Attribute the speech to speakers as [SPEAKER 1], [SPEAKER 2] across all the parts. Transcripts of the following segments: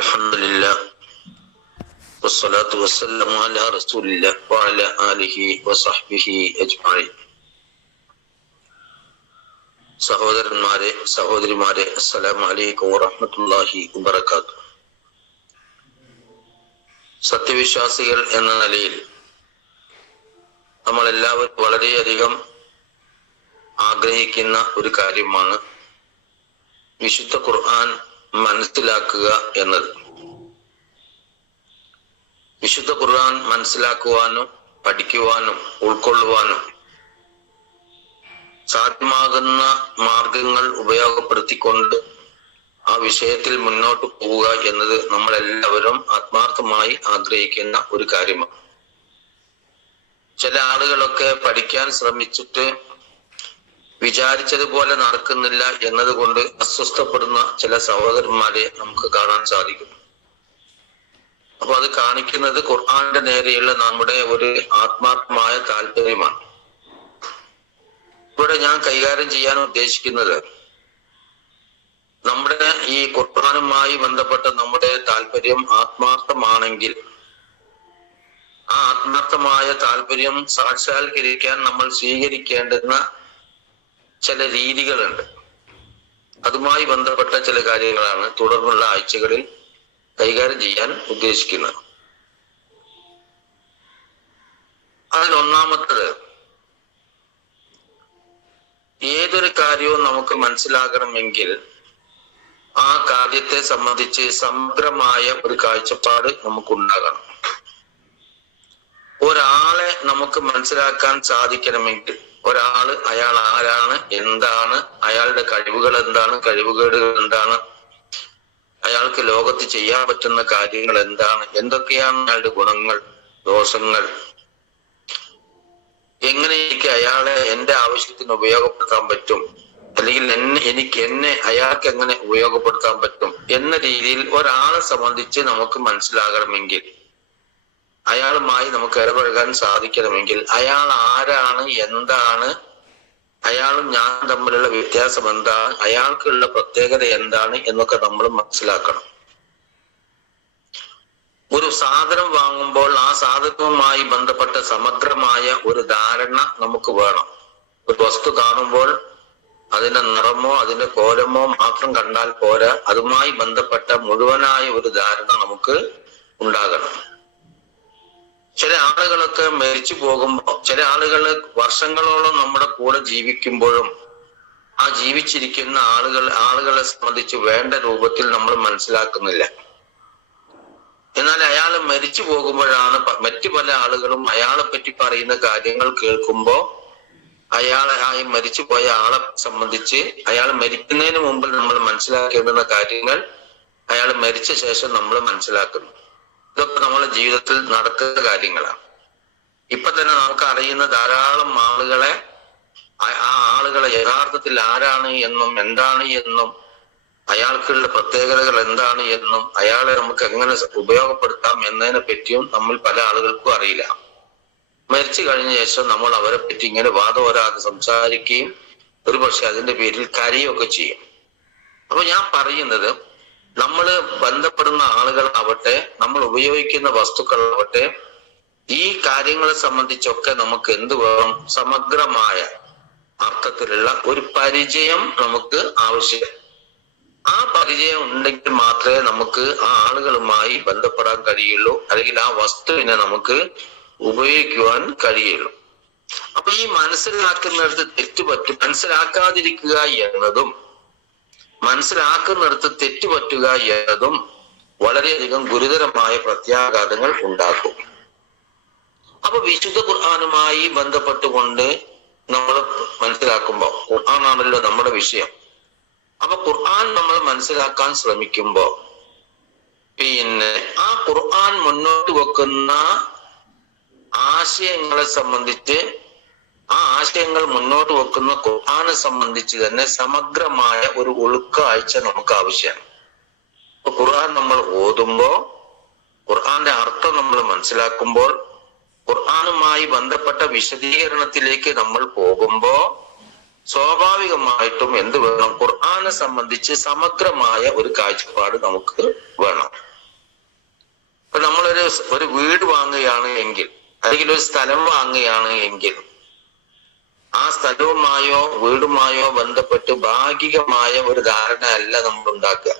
[SPEAKER 1] الحمد لله والصلاة والسلام على رسول الله وعلى آله وصحبه أجمعين സഹോദരന്മാരെ സഹോദരിമാരെ അസ്സലാമു അലൈക്കും വറഹ്മത്തുള്ളാഹി വബറകാത്തു സത്യവിശ്വാസികൾ എന്ന നിലയിൽ നമ്മൾ എല്ലാവരും വളരെയധികം ആഗ്രഹിക്കുന്ന ഒരു കാര്യമാണ് വിശുദ്ധ ഖുർആൻ മനസ്സിലാക്കുക എന്നത്. വിശുദ്ധ ഖുർആൻ മനസ്സിലാക്കുവാനും പഠിക്കുവാനും ഉൾക്കൊള്ളുവാനും സാധ്യമാകുന്ന മാർഗങ്ങൾ ഉപയോഗപ്പെടുത്തിക്കൊണ്ട് ആ വിഷയത്തിൽ മുന്നോട്ട് പോവുക എന്നത് നമ്മൾ എല്ലാവരും ആത്മാർത്ഥമായി ആഗ്രഹിക്കുന്ന ഒരു കാര്യമാണ്. ചില ആളുകളൊക്കെ പഠിക്കാൻ ശ്രമിച്ചിട്ട് വിചാരിച്ചതുപോലെ നടക്കുന്നില്ല എന്നതുകൊണ്ട് അസ്വസ്ഥപ്പെടുന്ന ചില സഹോദരന്മാരെ നമുക്ക് കാണാൻ സാധിക്കും. അപ്പൊ അത് കാണിക്കുന്നത് ഖുർആാന്റെ നേരെയുള്ള നമ്മുടെ ഒരു ആത്മാർത്ഥമായ താല്പര്യമാണ്. ഇവിടെ ഞാൻ കൈകാര്യം ചെയ്യാൻ ഉദ്ദേശിക്കുന്നത് നമ്മുടെ ഈ ഖുർആനുമായി ബന്ധപ്പെട്ട നമ്മുടെ താല്പര്യം ആത്മാർത്ഥമാണെങ്കിൽ ആ ആത്മാർത്ഥമായ താല്പര്യം സാക്ഷാത്കരിക്കാൻ നമ്മൾ സ്വീകരിക്കേണ്ടുന്ന ചില രീതികളുണ്ട്. അതുമായി ബന്ധപ്പെട്ട ചില കാര്യങ്ങളാണ് തുടർന്നുള്ള ആഴ്ചകളിൽ കൈകാര്യം ചെയ്യാൻ ഉദ്ദേശിക്കുന്നത്. അതിൽ ഒന്നാമത്തത് ഏതൊരു കാര്യവും നമുക്ക് മനസ്സിലാകണമെങ്കിൽ ആ കാര്യത്തെ സംബന്ധിച്ച് സമഗ്രമായ ഒരു കാഴ്ചപ്പാട് നമുക്കുണ്ടാകണം. ഒരാളെ നമുക്ക് മനസ്സിലാക്കാൻ സാധിക്കണമെങ്കിൽ ഒരാൾ അയാൾ ആരാണ് എന്താണ് അയാളുടെ കഴിവുകൾ എന്താണ് കഴിവുകേടുകൾ എന്താണ് അയാൾക്ക് ലോകത്ത് ചെയ്യാൻ പറ്റുന്ന കാര്യങ്ങൾ എന്താണ് എന്തൊക്കെയാണ് അയാളുടെ ഗുണങ്ങൾ ദോഷങ്ങൾ എങ്ങനെ എനിക്ക് അയാളെ എന്റെ ആവശ്യത്തിന് ഉപയോഗപ്പെടുത്താൻ പറ്റും അല്ലെങ്കിൽ എന്നെ എനിക്ക് എന്നെ അയാൾക്ക് എങ്ങനെ ഉപയോഗപ്പെടുത്താൻ പറ്റും എന്ന രീതിയിൽ ഒരാളെ സംബന്ധിച്ച് നമുക്ക് മനസ്സിലാകണമെങ്കിൽ അയാളുമായി നമുക്ക് ഇടപഴകാൻ സാധിക്കണമെങ്കിൽ അയാൾ ആരാണ് എന്താണ് അയാളും ഞാൻ തമ്മിലുള്ള വ്യത്യാസം എന്താണ് അയാൾക്കുള്ള പ്രത്യേകത എന്താണ് എന്നൊക്കെ നമ്മൾ മനസ്സിലാക്കണം. ഒരു സാധനം വാങ്ങുമ്പോൾ ആ സാധനവുമായി ബന്ധപ്പെട്ട സമഗ്രമായ ഒരു ധാരണ നമുക്ക് വേണം. ഒരു വസ്തു കാണുമ്പോൾ അതിന്റെ നിറമോ അതിന്റെ കോലമോ മാത്രം കണ്ടാൽ പോരാ. അതുമായി ബന്ധപ്പെട്ട മുഴുവനായ ഒരു ധാരണ നമുക്ക് ഉണ്ടാകണം. ചില ആളുകളൊക്കെ മരിച്ചു പോകുമ്പോൾ ചില ആളുകൾ വർഷങ്ങളോളം നമ്മുടെ കൂടെ ജീവിക്കുമ്പോഴും ആ ജീവിച്ചിരിക്കുന്ന ആളുകൾ ആളുകളെ സംബന്ധിച്ച് വേണ്ട രൂപത്തിൽ നമ്മൾ മനസ്സിലാക്കുന്നില്ല. എന്നാൽ അയാൾ മരിച്ചു പോകുമ്പോഴാണ് മറ്റു പല ആളുകളും അയാളെ പറ്റി പറയുന്ന കാര്യങ്ങൾ കേൾക്കുമ്പോൾ അയാളെ ആ മരിച്ചു പോയ ആളെ സംബന്ധിച്ച് അയാൾ മരിക്കുന്നതിന് മുമ്പിൽ നമ്മൾ മനസ്സിലാക്കേണ്ടുന്ന കാര്യങ്ങൾ അയാൾ മരിച്ച ശേഷം നമ്മൾ മനസ്സിലാക്കുന്നു. ഇതൊക്കെ നമ്മുടെ ജീവിതത്തിൽ നടക്കുന്ന കാര്യങ്ങളാണ്. ഇപ്പൊ തന്നെ നമുക്ക് അറിയുന്ന ധാരാളം ആളുകളെ ആ ആളുകളെ യഥാർത്ഥത്തിൽ ആരാണ് എന്നും എന്താണ് എന്നും അയാൾക്കുള്ള പ്രത്യേകതകൾ എന്താണ് എന്നും അയാളെ നമുക്ക് എങ്ങനെ ഉപയോഗപ്പെടുത്താം എന്നതിനെ പറ്റിയും നമ്മൾ പല ആളുകൾക്കും അറിയില്ല. മരിച്ചു കഴിഞ്ഞ ശേഷം നമ്മൾ അവരെ പറ്റി ഇങ്ങനെ വാദോരാതെ സംസാരിക്കുകയും ഒരുപക്ഷെ അതിന്റെ പേരിൽ കരയൊക്കെ ചെയ്യും. അപ്പൊ ഞാൻ പറയുന്നത് നമ്മൾ ബന്ധപ്പെടുന്ന ആളുകളാവട്ടെ നമ്മൾ ഉപയോഗിക്കുന്ന വസ്തുക്കളാവട്ടെ ഈ കാര്യങ്ങളെ സംബന്ധിച്ചൊക്കെ നമുക്ക് എന്ത് വേണം? സമഗ്രമായ അർത്ഥത്തിലുള്ള ഒരു പരിചയം നമുക്ക് ആവശ്യം. ആ പരിചയം ഉണ്ടെങ്കിൽ മാത്രമേ നമുക്ക് ആ ആളുകളുമായി ബന്ധപ്പെടാൻ കഴിയുള്ളൂ. അല്ലെങ്കിൽ ആ വസ്തുവിനെ നമുക്ക് ഉപയോഗിക്കുവാൻ കഴിയുള്ളൂ. അപ്പൊ ഈ മനസ്സിലാക്കുന്നിടത്ത് തെറ്റുപറ്റും മനസ്സിലാക്കാതിരിക്കുക എന്നതും മനസ്സിലാക്കുന്നിടത്ത് തെറ്റുപറ്റുക എന്നതും വളരെയധികം ഗുരുതരമായ പ്രത്യാഘാതങ്ങൾ ഉണ്ടാക്കും. അപ്പൊ വിശുദ്ധ ഖുർആാനുമായി ബന്ധപ്പെട്ടുകൊണ്ട് നമ്മൾ മനസ്സിലാക്കുമ്പോൾ ഖുർആാനാണല്ലോ നമ്മുടെ വിഷയം. അപ്പൊ ഖുർആൻ നമ്മൾ മനസ്സിലാക്കാൻ ശ്രമിക്കുമ്പോ പിന്നെ ആ ഖുർആൻ മുന്നോട്ട് വെക്കുന്ന ആശയങ്ങളെ സംബന്ധിച്ച് ആ ആശയങ്ങൾ മുന്നോട്ട് വെക്കുന്ന ഖുർആാനെ സംബന്ധിച്ച് തന്നെ സമഗ്രമായ ഒരു ഉൾക്കാഴ്ച നമുക്ക് ആവശ്യമാണ്. ഖുർആൻ നമ്മൾ ഓതുമ്പോ ഖുർആന്റെ അർത്ഥം നമ്മൾ മനസ്സിലാക്കുമ്പോൾ ഖുർആാനുമായി ബന്ധപ്പെട്ട വിശദീകരണത്തിലേക്ക് നമ്മൾ പോകുമ്പോ സ്വാഭാവികമായിട്ടും എന്ത് വേണം? ഖുർആാനെ സംബന്ധിച്ച് സമഗ്രമായ ഒരു കാഴ്ചപ്പാട് നമുക്ക് വേണം. നമ്മളൊരു സ് ഒരു വീട് വാങ്ങുകയാണ് എങ്കിൽ അല്ലെങ്കിൽ ഒരു സ്ഥലം വാങ്ങുകയാണ് എങ്കിൽ ആ സ്ഥലവുമായോ വീടുമായോ ബന്ധപ്പെട്ട് ഭാഗികമായ ഒരു ധാരണ അല്ല നമ്മൾ ഉണ്ടാക്കുക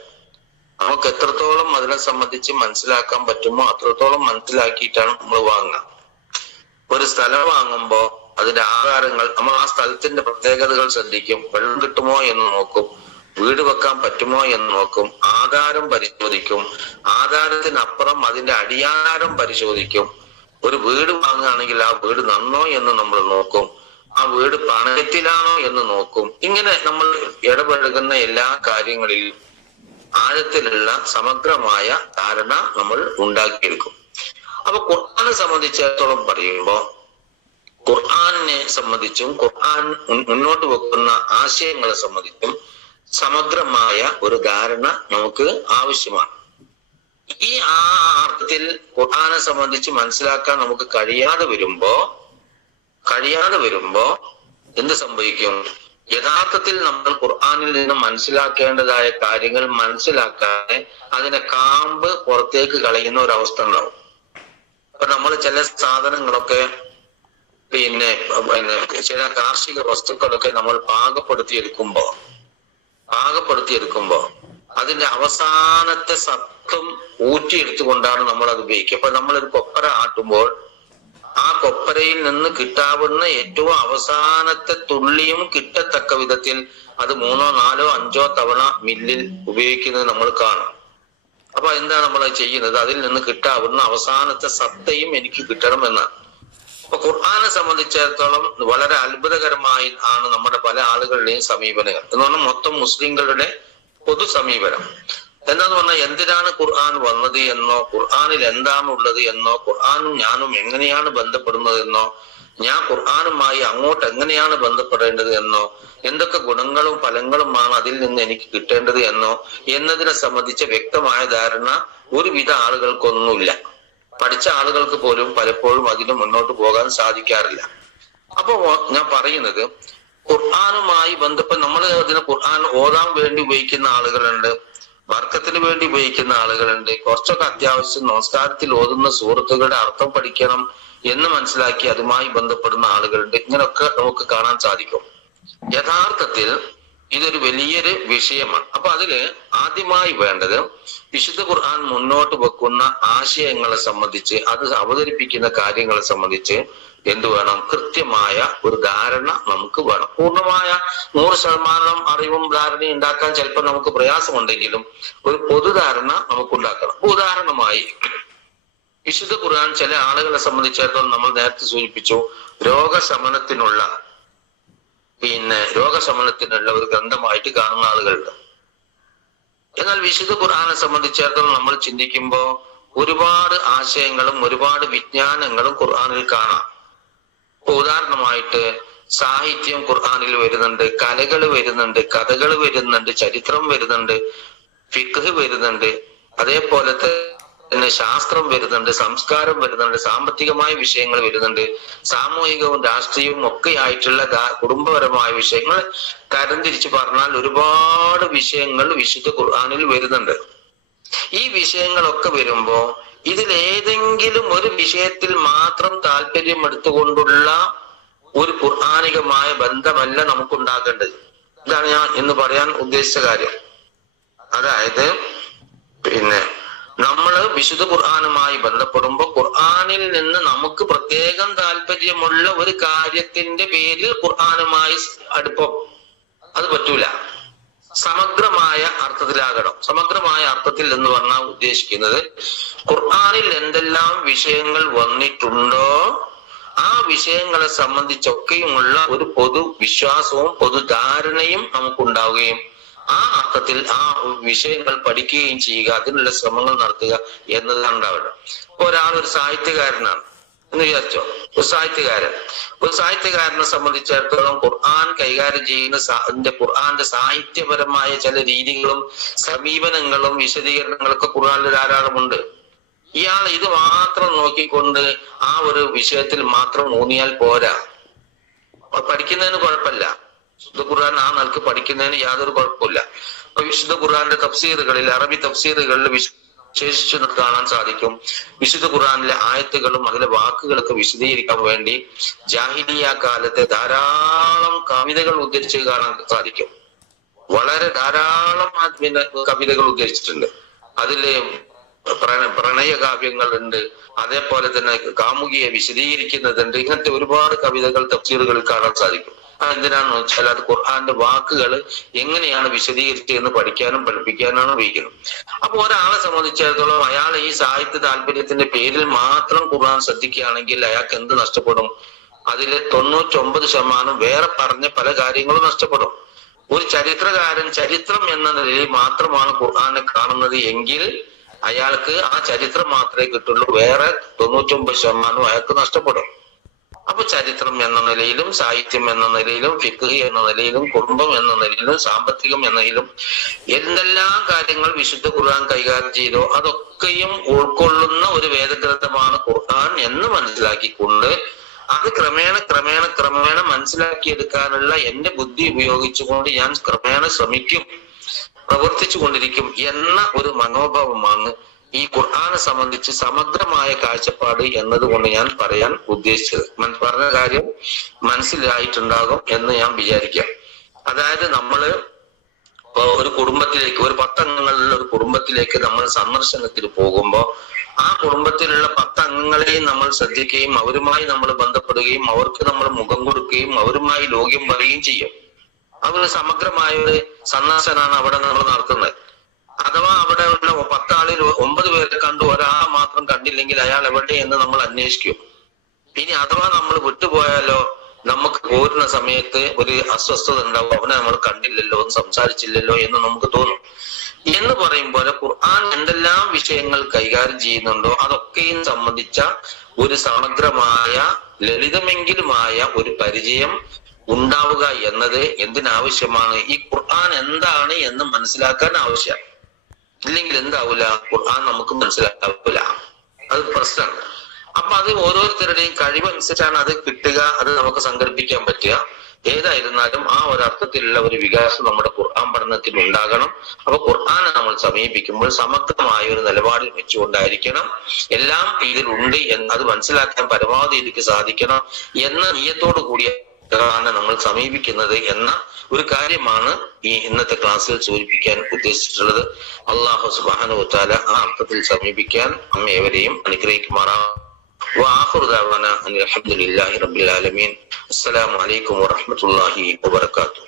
[SPEAKER 1] നമുക്ക് എത്രത്തോളം അതിനെ സംബന്ധിച്ച് മനസ്സിലാക്കാൻ പറ്റുമോ അത്രത്തോളം മനസ്സിലാക്കിയിട്ടാണ് നമ്മൾ വാങ്ങുക. ഒരു സ്ഥലം വാങ്ങുമ്പോ അതിന്റെ ആകാരങ്ങൾ നമ്മൾ ആ സ്ഥലത്തിന്റെ പ്രത്യേകതകൾ ശ്രദ്ധിക്കും. വെള്ളം കിട്ടുമോ എന്ന് നോക്കും. വീട് വെക്കാൻ പറ്റുമോ എന്ന് നോക്കും. ആധാരം പരിശോധിക്കും. ആധാരത്തിനപ്പുറം അതിന്റെ അടിയാരം പരിശോധിക്കും. ഒരു വീട് വാങ്ങുകയാണെങ്കിൽ ആ വീട് നന്നോ എന്ന് നമ്മൾ നോക്കും. ആ വീട് പണയത്തിലാണോ എന്ന് നോക്കും. ഇങ്ങനെ നമ്മൾ ഇടപഴകുന്ന എല്ലാ കാര്യങ്ങളിലും ആഴത്തിലുള്ള സമഗ്രമായ ധാരണ നമ്മൾ ഉണ്ടാക്കിയെടുക്കും. അപ്പൊ ഖുർആാനെ സംബന്ധിച്ചിടത്തോളം പറയുമ്പോ ഖുർആനെ സംബന്ധിച്ചും ഖുർആൻ മുന്നോട്ട് വെക്കുന്ന ആശയങ്ങളെ സംബന്ധിച്ചും സമഗ്രമായ ഒരു ധാരണ നമുക്ക് ആവശ്യമാണ്. ഈ ആ അർത്ഥത്തിൽ ഖുർആാനെ സംബന്ധിച്ച് മനസ്സിലാക്കാൻ നമുക്ക് കഴിയാതെ വരുമ്പോ കഴിയാതെ വരുമ്പോ എന്ത് സംഭവിക്കും? യഥാർത്ഥത്തിൽ നമ്മൾ ഖുർആാനിൽ നിന്ന് മനസ്സിലാക്കേണ്ടതായ കാര്യങ്ങൾ മനസ്സിലാക്കാതെ അതിനെ കാമ്പ് പുറത്തേക്ക് കളയുന്ന ഒരു ഉണ്ടാവും. അപ്പൊ നമ്മൾ ചില സാധനങ്ങളൊക്കെ പിന്നെ പിന്നെ ചില കാർഷിക വസ്തുക്കളൊക്കെ നമ്മൾ പാകപ്പെടുത്തിയെടുക്കുമ്പോ പാകപ്പെടുത്തിയെടുക്കുമ്പോ അതിന്റെ അവസാനത്തെ സത്വം ഊറ്റിയെടുത്തുകൊണ്ടാണ് നമ്മൾ അത് ഉപയോഗിക്കുക. അപ്പൊ നമ്മളൊരു കൊപ്പര ആട്ടുമ്പോൾ ആ കൊപ്പരയിൽ നിന്ന് കിട്ടാവുന്ന ഏറ്റവും അവസാനത്തെ തുള്ളിയും കിട്ടത്തക്ക വിധത്തിൽ അത് മൂന്നോ നാലോ അഞ്ചോ തവണ മില്ലിൽ ഉപയോഗിക്കുന്നത് നമ്മൾ കാണും. അപ്പൊ എന്താ നമ്മൾ ചെയ്യുന്നത്? അതിൽ നിന്ന് കിട്ടാവുന്ന അവസാനത്തെ സത്തയും എനിക്ക് കിട്ടണം എന്നാണ്. അപ്പൊ ഖുർആാനെ സംബന്ധിച്ചിടത്തോളം വളരെ അത്ഭുതകരമായി ആണ് നമ്മുടെ പല ആളുകളുടെയും സമീപനങ്ങൾ എന്ന് പറഞ്ഞാൽ മൊത്തം മുസ്ലിങ്ങളുടെ പൊതു സമീപനം. എന്താന്ന് പറഞ്ഞാൽ എന്തിനാണ് ഖുർആൻ വന്നത് എന്നോ ഖുർആനിൽ എന്താണ് ഉള്ളത് എന്നോ ഖുർആനും ഞാനും എങ്ങനെയാണ് ബന്ധപ്പെടുന്നത് എന്നോ ഞാൻ ഖുർആനുമായി അങ്ങോട്ട് എങ്ങനെയാണ് ബന്ധപ്പെടേണ്ടത് എന്നോ എന്തൊക്കെ ഗുണങ്ങളും ഫലങ്ങളുമാണ് അതിൽ നിന്ന് എനിക്ക് കിട്ടേണ്ടത് എന്നോ എന്നതിനെ സംബന്ധിച്ച വ്യക്തമായ ധാരണ ഒരുവിധ ആളുകൾക്കൊന്നുമില്ല. പഠിച്ച ആളുകൾക്ക് പോലും പലപ്പോഴും അതിന് മുന്നോട്ട് പോകാൻ സാധിക്കാറില്ല. അപ്പോ ഞാൻ പറയുന്നത് ഖുർആാനുമായി ബന്ധപ്പെട്ട് നമ്മൾ അതിന് ഖുർആൻ ഓതാൻ വേണ്ടി ഉപയോഗിക്കുന്ന ആളുകളുണ്ട്. വർക്കത്തിന് വേണ്ടി ഉപയോഗിക്കുന്ന ആളുകളുണ്ട്. കുറച്ചൊക്കെ അത്യാവശ്യം നമസ്കാരത്തിൽ ഓതുന്ന സുഹൃത്തുക്കളുടെ അർത്ഥം പഠിക്കണം എന്ന് മനസ്സിലാക്കി അതുമായി ബന്ധപ്പെടുന്ന ആളുകളുണ്ട്. ഇങ്ങനൊക്കെ നമുക്ക് കാണാൻ സാധിക്കും. യഥാർത്ഥത്തിൽ ഇതൊരു വലിയൊരു വിഷയമാണ്. അപ്പൊ അതിൽ ആദ്യമായി വേണ്ടത് വിശുദ്ധ ഖുർആൻ മുന്നോട്ട് വെക്കുന്ന ആശയങ്ങളെ സംബന്ധിച്ച് അത് അവതരിപ്പിക്കുന്ന കാര്യങ്ങളെ സംബന്ധിച്ച് എന്തു വേണം? കൃത്യമായ ഒരു ധാരണ നമുക്ക് വേണം. പൂർണമായ നൂറ് ശതമാനം അറിവും ധാരണയും ഉണ്ടാക്കാൻ ചിലപ്പോൾ നമുക്ക് പ്രയാസമുണ്ടെങ്കിലും ഒരു പൊതുധാരണ നമുക്ക് ഉണ്ടാക്കണം ഉദാഹരണമായി വിശുദ്ധ ഖുർആൻ ചില ആളുകളെ സംബന്ധിച്ചിടത്തോളം നമ്മൾ നേരത്തെ സൂചിപ്പിച്ചു രോഗശമനത്തിനുള്ള പിന്നെ രോഗശമനത്തിനുള്ള ഒരു ഗ്രന്ഥമായിട്ട് കാണുന്ന ആളുകളുണ്ട്. എന്നാൽ വിശുദ്ധ ഖുർആാനെ സംബന്ധിച്ചിടത്തോളം നമ്മൾ ചിന്തിക്കുമ്പോൾ ഒരുപാട് ആശയങ്ങളും ഒരുപാട് വിജ്ഞാനങ്ങളും ഖുർആാനിൽ കാണാം. ഇപ്പൊ ഉദാഹരണമായിട്ട് സാഹിത്യം ഖുർആാനിൽ വരുന്നുണ്ട് കലകൾ വരുന്നുണ്ട് കഥകൾ വരുന്നുണ്ട് ചരിത്രം വരുന്നുണ്ട് ഫിഖ് വരുന്നുണ്ട്. അതേപോലെ തന്നെ ശാസ്ത്രം വരുന്നുണ്ട് സംസ്കാരം വരുന്നുണ്ട് സാമ്പത്തികമായ വിഷയങ്ങൾ വരുന്നുണ്ട്. സാമൂഹികവും രാഷ്ട്രീയവും ഒക്കെ ആയിട്ടുള്ള കുടുംബപരമായ വിഷയങ്ങൾ തരംതിരിച്ച് പറഞ്ഞാൽ ഒരുപാട് വിഷയങ്ങൾ വിശുദ്ധ ഖുർആാനിൽ വരുന്നുണ്ട്. ഈ വിഷയങ്ങളൊക്കെ വരുമ്പോ ഇതിൽ ഏതെങ്കിലും ഒരു വിഷയത്തിൽ മാത്രം താല്പര്യം എടുത്തുകൊണ്ടുള്ള ഒരു ഖുർആാനികമായ ബന്ധമല്ല നമുക്കുണ്ടാകേണ്ടത്. ഇതാണ് ഞാൻ ഇന്ന് പറയാൻ ഉദ്ദേശിച്ച കാര്യം. അതായത് പിന്നെ നമ്മൾ വിശുദ്ധ ഖുർആാനുമായി ബന്ധപ്പെടുമ്പോൾ ഖുർആാനിൽ നിന്ന് നമുക്ക് പ്രത്യേകം താല്പര്യമുള്ള ഒരു കാര്യത്തിന്റെ പേരിൽ ഖുർആാനുമായി അടുപ്പം. അത് പറ്റൂല. സമഗ്രമായ അർത്ഥത്തിലാകണം. സമഗ്രമായ അർത്ഥത്തിൽ എന്ന് പറഞ്ഞാൽ ഉദ്ദേശിക്കുന്നത് ഖുർആാനിൽ എന്തെല്ലാം വിഷയങ്ങൾ വന്നിട്ടുണ്ടോ ആ വിഷയങ്ങളെ സംബന്ധിച്ചൊക്കെയുമുള്ള ഒരു പൊതു വിശ്വാസവും പൊതുധാരണയും നമുക്കുണ്ടാവുകയും ആ അർത്ഥത്തിൽ ആ വിഷയങ്ങൾ പഠിക്കുകയും ചെയ്യുക അതിനുള്ള ശ്രമങ്ങൾ നടത്തുക എന്നതാണ് ഉണ്ടാവുക. ഇപ്പൊ ഒരാൾ ഒരു സാഹിത്യകാരനാണ്. എന്ന് വിചാരിച്ചോ? ഒരു സാഹിത്യകാരൻ. ഒരു സാഹിത്യകാരനെ സംബന്ധിച്ചിടത്തോളം ഖുർആൻ കൈകാര്യം ചെയ്യുന്ന ഖുർആന്റെ സാഹിത്യപരമായ ചില രീതികളും സമീപനങ്ങളും വിശദീകരണങ്ങളൊക്കെ ഖുർആനിൽ ധാരാളമുണ്ട്. ഇയാൾ ഇത് മാത്രം നോക്കിക്കൊണ്ട് ആ ഒരു വിഷയത്തിൽ മാത്രം ഊന്നിയാൽ പോരാ. പഠിക്കുന്നതിന് കുഴപ്പമില്ല. വിശുദ്ധ ഖുർആൻ ആ നിലയ്ക്ക് പഠിക്കുന്നതിന് യാതൊരു കുഴപ്പമില്ല. അപ്പൊ വിശുദ്ധ ഖുർആന്റെ തഫ്സീറുകളിൽ അറബി തഫ്സീറുകളിൽ വിശേഷിച്ചു കാണാൻ സാധിക്കും. വിശുദ്ധ ഖുർആനിലെ ആയത്തുകളും അതിലെ വാക്കുകളൊക്കെ വിശദീകരിക്കാൻ വേണ്ടി ജാഹിലിയ കാലത്തെ ധാരാളം കവിതകൾ ഉദ്ധരിച്ച് കാണാൻ സാധിക്കും. വളരെ ധാരാളം ആത്മീയ കവിതകൾ ഉദ്ധരിച്ചിട്ടുണ്ട്. അതിൽ പ്രണയ കാവ്യങ്ങൾ ഉണ്ട് അതേപോലെ തന്നെ കാമുകിയെ വിശദീകരിക്കുന്നതുണ്ട്. ഇങ്ങനത്തെ ഒരുപാട് കവിതകൾ തഫ്സീറുകളിൽ കാണാൻ സാധിക്കും. അതെന്തിനാന്ന് വെച്ചാൽ അത് ഖുർആാന്റെ വാക്കുകൾ എങ്ങനെയാണ് വിശദീകരിച്ചതെന്ന് പഠിക്കാനും പഠിപ്പിക്കാനാണ് ഉപയോഗിക്കുന്നത്. അപ്പൊ ഒരാളെ സംബന്ധിച്ചിടത്തോളം അയാൾ ഈ സാഹിത്യ താല്പര്യത്തിന്റെ പേരിൽ മാത്രം ഖുർആൻ ശ്രദ്ധിക്കുകയാണെങ്കിൽ അയാൾക്ക് എന്ത് നഷ്ടപ്പെടും? അതിൽ തൊണ്ണൂറ്റൊമ്പത് ശതമാനം വേറെ പറഞ്ഞ പല കാര്യങ്ങളും നഷ്ടപ്പെടും. ഒരു ചരിത്രകാരൻ ചരിത്രം എന്ന നിലയിൽ മാത്രമാണ് ഖുർആാനെ കാണുന്നത് എങ്കിൽ അയാൾക്ക് ആ ചരിത്രം മാത്രമേ കിട്ടുള്ളൂ. വേറെ തൊണ്ണൂറ്റൊമ്പത് ശതമാനം അയാൾക്ക് നഷ്ടപ്പെടും. അപ്പൊ ചരിത്രം എന്ന നിലയിലും സാഹിത്യം എന്ന നിലയിലും ഫിഖ് എന്ന നിലയിലും കുടുംബം എന്ന നിലയിലും സാമ്പത്തികം എന്ന നിലയിലും എന്തെല്ലാം കാര്യങ്ങൾ വിശുദ്ധ ഖുർആൻ കൈകാര്യം ചെയ്തോ അതൊക്കെയും ഉൾക്കൊള്ളുന്ന ഒരു വേദഗ്രന്ഥമാണ് ഖുർആൻ എന്ന് മനസ്സിലാക്കിക്കൊണ്ട് അത് ക്രമേണ ക്രമേണ ക്രമേണ മനസ്സിലാക്കിയെടുക്കാനുള്ള എന്റെ ബുദ്ധി ഉപയോഗിച്ചുകൊണ്ട് ഞാൻ ക്രമേണ ശ്രമിക്കും പ്രവർത്തിച്ചു കൊണ്ടിരിക്കും എന്ന ഒരു മനോഭാവമാണ് ഈ ഖുർആാനെ സംബന്ധിച്ച് സമഗ്രമായ കാഴ്ചപ്പാട് എന്നതുകൊണ്ട് ഞാൻ പറയാൻ ഉദ്ദേശിച്ചത്. പറഞ്ഞ കാര്യം മനസ്സിലായിട്ടുണ്ടാകും എന്ന് ഞാൻ വിചാരിക്കാം. അതായത് നമ്മൾ ഒരു കുടുംബത്തിലേക്ക് ഒരു പത്തംഗങ്ങളുള്ള ഒരു കുടുംബത്തിലേക്ക് നമ്മൾ സന്ദർശനത്തിന് പോകുമ്പോൾ ആ കുടുംബത്തിലുള്ള പത്തംഗങ്ങളെയും നമ്മൾ ശ്രദ്ധിക്കുകയും അവരുമായി നമ്മൾ ബന്ധപ്പെടുകയും അവർക്ക് നമ്മൾ മുഖം കൊടുക്കുകയും അവരുമായി ലോക്യം പറയുകയും ചെയ്യും. അതൊരു സമഗ്രമായ ഒരു സന്ദർശനമാണ് അവിടെ നമ്മൾ നടത്തുന്നത്. എവിടെ എന്ന് നമ്മൾ അന്വേഷിക്കും. ഇനി അഥവാ നമ്മൾ വിട്ടുപോയാലോ നമുക്ക് പോരുന്ന സമയത്ത് ഒരു അസ്വസ്ഥത ഉണ്ടാവും. അവനെ നമ്മൾ കണ്ടില്ലല്ലോ സംസാരിച്ചില്ലല്ലോ എന്ന് നമുക്ക് തോന്നും. എന്ന് പറയുമ്പോൾ ഖുർആൻ എന്തെല്ലാം വിഷയങ്ങൾ കൈകാര്യം ചെയ്യുന്നുണ്ടോ അതൊക്കെയും സംബന്ധിച്ച ഒരു സമഗ്രമായ ലളിതമെങ്കിലുമായ ഒരു പരിചയം ഉണ്ടാവുക എന്നത് എന്തിനാവശ്യമാണ്? ഈ ഖുർആൻ എന്താണ് എന്ന് മനസ്സിലാക്കാൻ ആവശ്യമാണ് ഇല്ലെങ്കിൽ എന്താവൂല? ഖുർആൻ നമുക്ക് മനസ്സിലാവില്ല അത് പ്രശ്നമാണ്. അപ്പൊ അത് ഓരോരുത്തരുടെയും കഴിവനുസരിച്ചാണ് അത് കിട്ടുക അത് നമുക്ക് സങ്കല്പിക്കാൻ പറ്റുക. ഏതായിരുന്നാലും ആ ഒരു അർത്ഥത്തിലുള്ള ഒരു വികാസം നമ്മുടെ ഖുർആൻ പഠനത്തിൽ ഉണ്ടാകണം. അപ്പൊ ഖുർആനെ നമ്മൾ സമീപിക്കുമ്പോൾ സമഗ്രമായ ഒരു നിലപാടിൽ വെച്ചുകൊണ്ടായിരിക്കണം എല്ലാം ഇതിലുണ്ട് എന്ന് അത് മനസ്സിലാക്കാൻ പരമാവധി എനിക്ക് സാധിക്കണം എന്ന നീയത്തോടു കൂടിയ ഖുർആനെ നമ്മൾ സമീപിക്കുന്നത് എന്ന ഒരു കാര്യമാണ് ഈ ഇന്നത്തെ ക്ലാസ്സിൽ സൂചിപ്പിക്കാൻ ഉദ്ദേശിച്ചിട്ടുള്ളത് അള്ളാഹു സുബാനു വത്താല ആ അർത്ഥത്തിൽ സമീപിക്കാൻ നമ്മേവരെയും അനുഗ്രഹിക്കുമാറാം وآخر دعوانا أن الحمد لله رب العالمين السلام عليكم ورحمة الله وبركاته